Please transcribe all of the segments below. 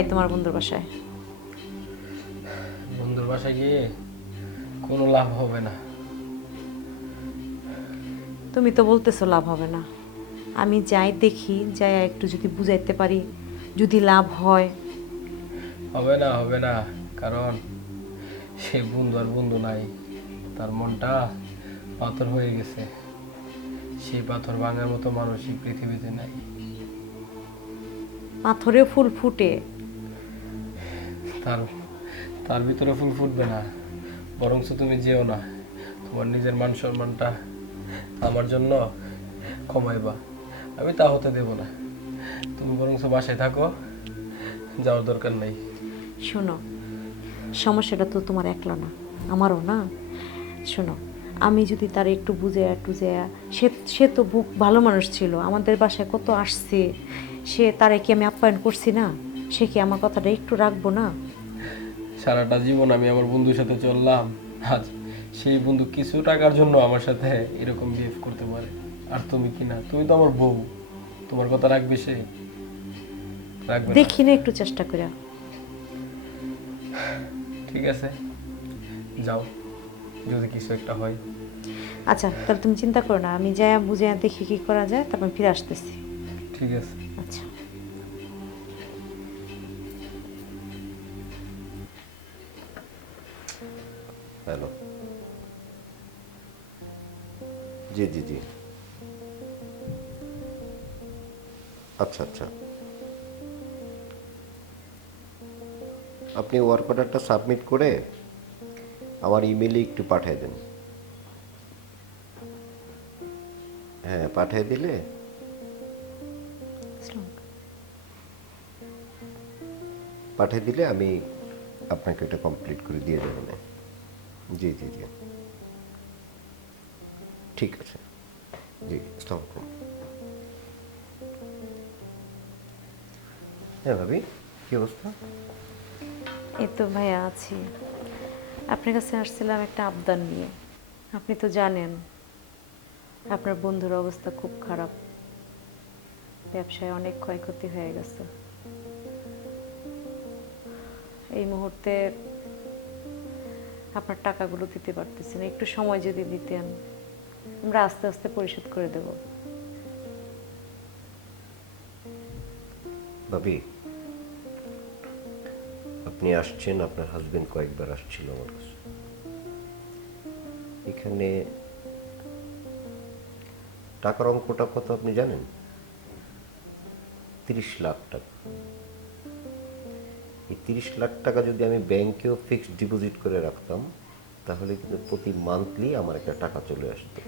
যাই তোমার বন্ধুর বাসায়? বন্ধুর বাসায় গিয়ে কোনো লাভ হবে না। তুমি তো বলতেছো লাভ হবে না। আমি যাই দেখি যাই একটু যদি বুঝাইতে পারি যদি লাভ হয়। হবে না হবে না কারণ সে বন্ধু আর বন্ধু নাই। তার মনটা পাথর হয়ে গেছে। সেই পাথর ভাঙার মতো মানুষই পৃথিবীতে নাই। পাথরেও ফুল ফুটে। তার তার ভিতরে ফুল ফুটবে না। বরঞ্চ তুমি যেও না। তোমার নিজের মান সম্মানটা আমার জন্য কমাইবা। আমি তা হতে দেব না। তুমি বরঞ্চ বাসায় থাকো। যাওয়ার দরকার নেই। শোনো, সমস্যাটা তো তোমার একলা না, আমারও না। শোনো, আমি যদি তার একটু বুঝে যে সে সে তো বুক ভালো মানুষ ছিল, আমাদের বাসায় কত আসছে, সে তারে কি আমি আপ্যায়ন করছি না? সে কি আমার কথাটা একটু রাখব না? সারাটা জীবন আমি আমার বন্ধুর সাথে চললাম। আজ সেই বন্ধু কিছু টাকার জন্য আমার সাথে এরকম বিহেভ করতে পারে। আর তুমি কি না? তুমি তো আমার বউ। তোমার কথা রাখবে সে? রাখবে না। দেখি না একটু চেষ্টা করে ঠিক আছে। যাও। যদি কিছু একটা হয়। আচ্ছা তাহলে তুমি চিন্তা করো না। আমি যা বুঝে দেখি কি করা যায় তারপর ফিরে আসতেছি। ঠিক আছে। জি জি জি। আচ্ছা আচ্ছা। আপনি ওয়ার্ক অর্ডারটা সাবমিট করে আমার ইমেলে একটু পাঠিয়ে দেন। হ্যাঁ পাঠিয়ে দিলে? পাঠিয়ে দিলে আমি আপনাকে এটা কমপ্লিট করে দিয়ে দেবেন জি জি জি। ঠিক আছে। জি আলাইকুম হ্যাঁ ভাবি, কী অবস্থা? এই তো ভাইয়া আছি। আপনার কাছে আসছিলাম একটা আবদার নিয়ে। আপনি তো জানেন, আপনার বন্ধুর অবস্থা খুব খারাপ। ব্যবসায় অনেক ক্ষয়ক্ষতি হয়ে গেছে। এই মুহূর্তে আপনার টাকাগুলো দিতে পারতেছি না একটু সময় যদি দিতেন। আমরা আস্তে আস্তে পরিশোধ করে দেব। ভাবি, আপনি আসছেন, আপনার হাজবেন্ড কয়েকবার আসছিল আমার কাছে। এখানে টাকার অঙ্কটা কত আপনি জানেন? তিরিশ লাখ টাকা। এই তিরিশ লাখ টাকা যদি আমি ব্যাংকেও ফিক্সড ডিপোজিট করে রাখতাম তাহলে কিন্তু প্রতি মান্থলি আমার একটা টাকা চলে আসতো।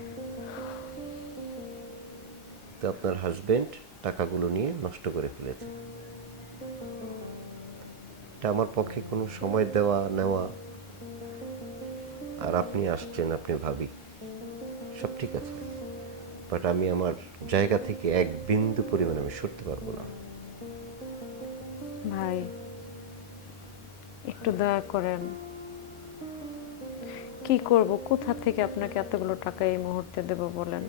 তো আপনার হাজবেন্ড টাকাগুলো নিয়ে নষ্ট করে ফেলেছে। এটা আমার পক্ষে কোনো সময় দেওয়া, নেওয়া আর আপনি আসছেন, আপনি ভাবি, সব ঠিক আছে। বাট আমি আমার জায়গা থেকে এক বিন্দু পরিমাণ আমি সরতে পারব না। ভাই, একটু দয়া করেন। কি করব? কোথা থেকে আপনাকে এতগুলো টাকা এই মুহূর্তে দেব বলেন?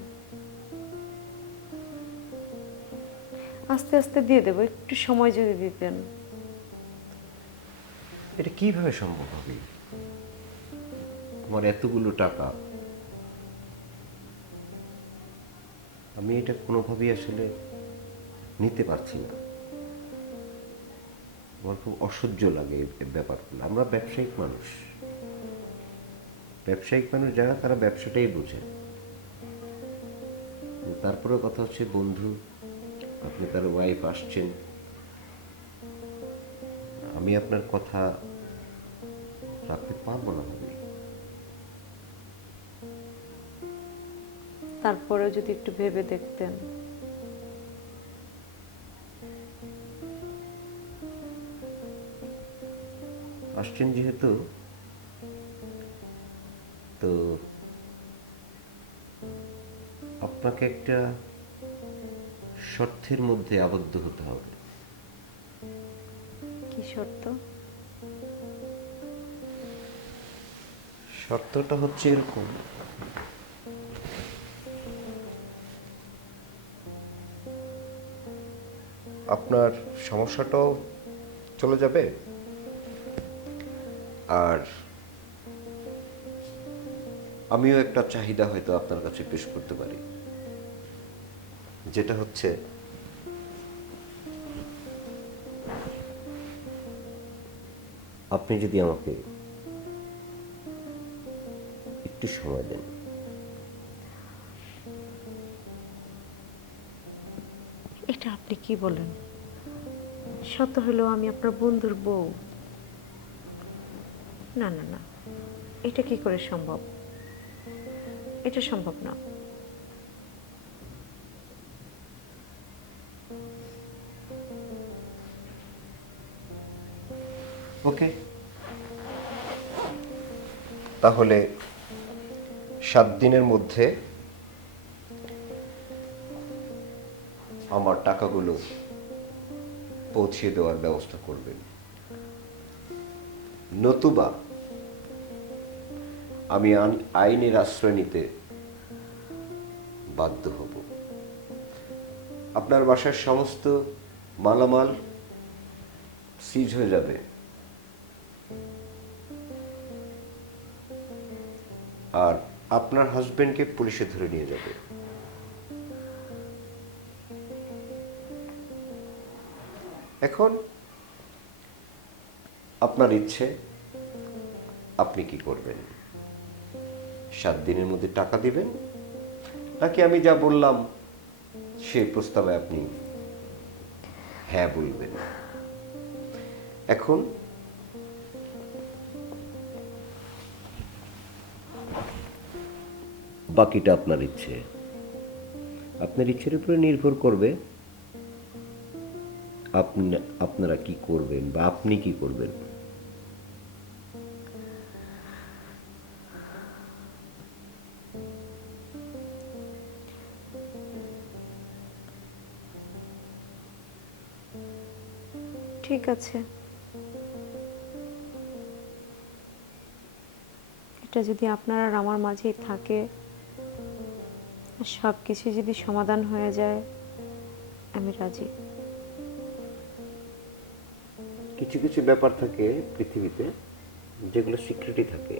আস্তে আস্তে দিয়ে দেবো, একটু সময় যদি দিতেন। এটা কীভাবে সম্ভব হবে? আমার এতগুলো টাকা। আমি এটা কোনোভাবেই আসলে নিতে পারছি না। আমার খুব অসহ্য লাগে ব্যাপারগুলো। আমরা ব্যবসায়িক মানুষ। ব্যবসায়িক মানুষ যারা তারা ব্যবসাটাই বোঝে। তারপরে কথা হচ্ছে বন্ধু আপনি তার ওয়াইফ আসছেন। আমি আপনার কথা রাখতে পারব না তারপরেও যদি একটু ভেবে দেখতেন। আসছেন যেহেতু তো আপনাকে একটা শর্তের মধ্যে আবদ্ধ হতে হবে। কি শর্ত? শর্তটা হচ্ছে এরকম। আপনার সমস্যাটাও চলে যাবে। আর আমিও একটা চাহিদা হয়তো আপনার কাছে পেশ করতে পারি। যেটা হচ্ছে, আপনি যদি আমাকে একটু সময় দেন। এটা আপনি কি বলেন? সত্য হলেও আমি আপনার বন্ধুর বউ। না না না, এটা কি করে সম্ভব? এটা সম্ভব না। ওকে। তাহলে সাত দিনের মধ্যে আমার টাকাগুলো পৌঁছে দেওয়ার ব্যবস্থা করবেন। নতুবা আমি আইনের আশ্রয় নিতে বাধ্য হব। আপনার বাসার সমস্ত মালামাল সিজ হয়ে যাবে। আর আপনার হাজবেন্ডকে পুলিশে ধরে নিয়ে যাবে। এখন আপনার ইচ্ছে, আপনি কি করবেন? সাত দিনের মধ্যে টাকা দিবেন? নাকি আমি যা বললাম, সেই প্রস্তাবে আপনি হ্যাঁ বলবেন? এখন বাকিটা আপনার ইচ্ছে। আপনার ইচ্ছের উপরে নির্ভর করবে আপনি আপনারা কি করবেন বা আপনি কি করবেন। ঠিক আছে। এটা যদি আপনার আর আমার মাঝেই থাকে সব কিছু যদি সমাধান হয়ে যায়, আমি রাজি। কিছু কিছু ব্যাপার থাকে পৃথিবীতে, যেগুলো সিক্রেটই থাকে।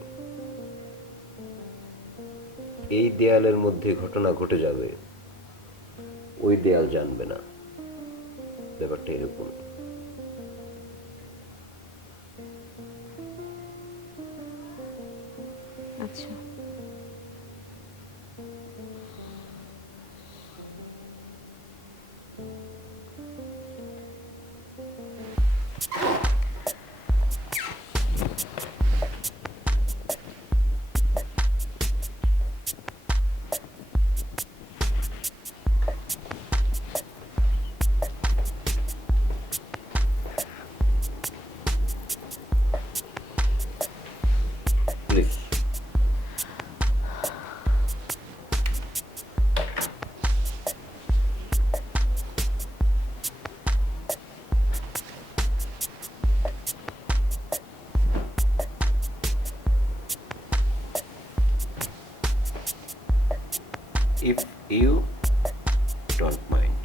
এই দেয়ালের মধ্যে ঘটনা ঘটে যাবে, ওই দেয়াল জানবে না। ব্যাপারটা এরকম। you don't mind.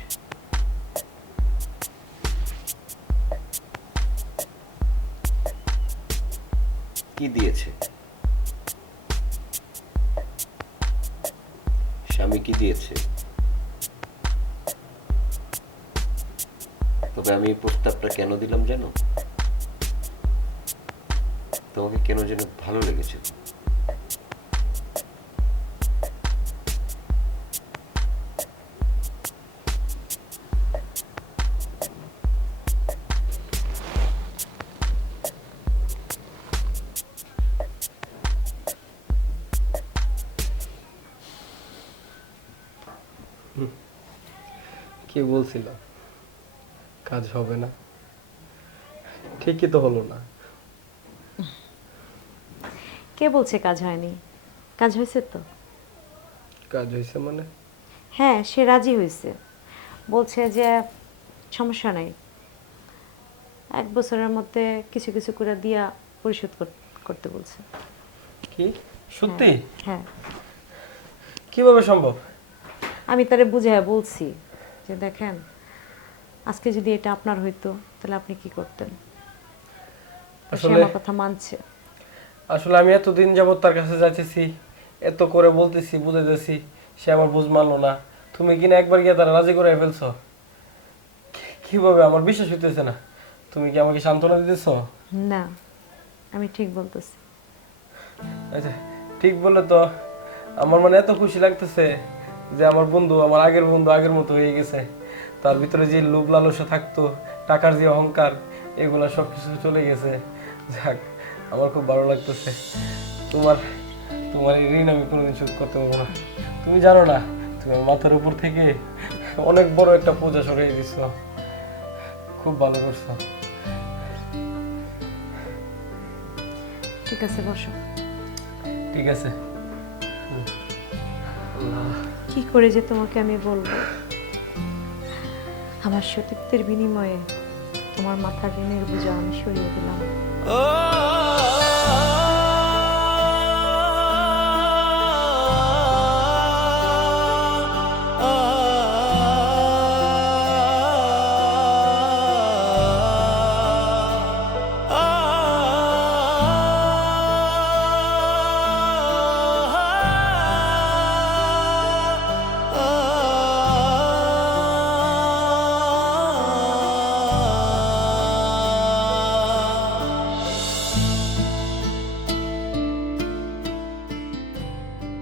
কি দিয়েছে? স্বামী কি দিয়েছে? তবে আমি প্রস্তাবটা কেন দিলাম জানো? তোমাকে কেন যেন ভালো লেগেছে? কি বলছিল? কাজ হবে না। ঠিকই তো হলো না। কে বলছে কাজ হয়নি? কাজ হয়েছে তো? কাজ হয়েছে মানে? হ্যাঁ সে রাজি হয়েছে। বলছে যে সমস্যা নাই। এক বছরের মধ্যে কিছু কিছু করে দিয়া পরিশোধ করতে বলছে। কি? সত্যি? হ্যাঁ। কীভাবে সম্ভব? আমি তারে বুঝায় বলছি যে দেখেন আজকে যদি এটা আপনার হইতো তাহলে আপনি কি করতেন? আসলে- আমার কথা মানছে। আসলে আমি এতদিন যাবত তার কাছে যাইতেছি এত করে বলতেছি বুঝাইতেছি সে আমার বুঝ মানলো না। তুমি কিনা একবার গিয়ে তারা রাজি করে ফেলছো? কীভাবে? আমার বিশ্বাস হইতেছে না। তুমি কি আমাকে সান্ত্বনা দিতেছো? না আমি ঠিক বলতেছি। আচ্ছা ঠিক বলে তো আমার মানে এত খুশি লাগতেছে। যে আমার বন্ধু আমার আগের বন্ধু আগের মতো হয়ে গেছে। তার ভিতরে যে লোভ লালসা থাকতো টাকার যে অহংকার এগুলা সব কিছু চলে গেছে। যাক আমার খুব ভালো লাগতেছে। তোমার তোমার এই ঋণ আমি কোনোদিন শোধ করতে পারব না। তুমি জানো না তুমি মাথার উপর থেকে অনেক বড় একটা পূজা সরিয়ে দিচ্ছ খুব ভালো করছ। ঠিক আছে বসো। ঠিক আছে। কি করে যে তোমাকে আমি বলব? আমার সতীত্বের বিনিময়ে তোমার মাথার ঋণের বোঝা আমি সরিয়ে দিলাম।